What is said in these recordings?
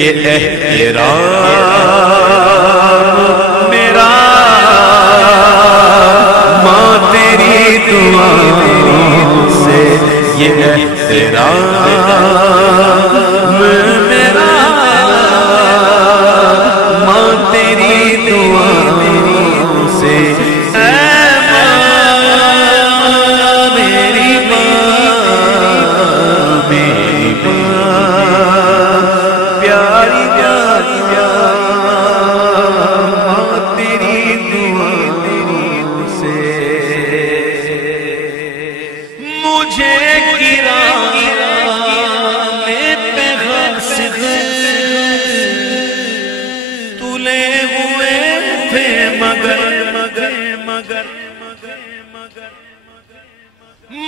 یہ احترام میرا ماں تیری دعاؤں سے، یہ احترام میرا ماں تیری دعاؤں سے۔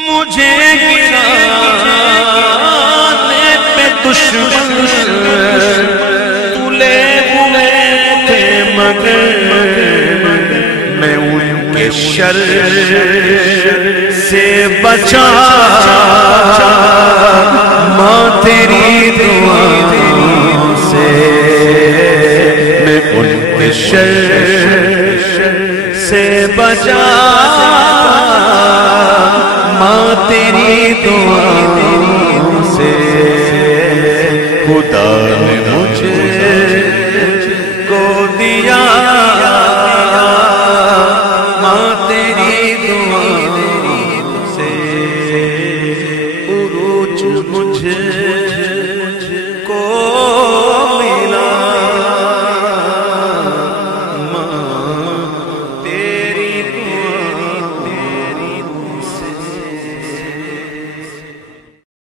مجھے گرانے پہ دشمن تلے ہوئے تھے مگر میں ان کے شر سے بچا ماں تیری دعاؤں سے، میں ان کے شر سے بچا ماں تیری دعاؤں سے۔ خدا نے مجھے کو دیا ماں تیری دعاؤں سے، عروج مجھے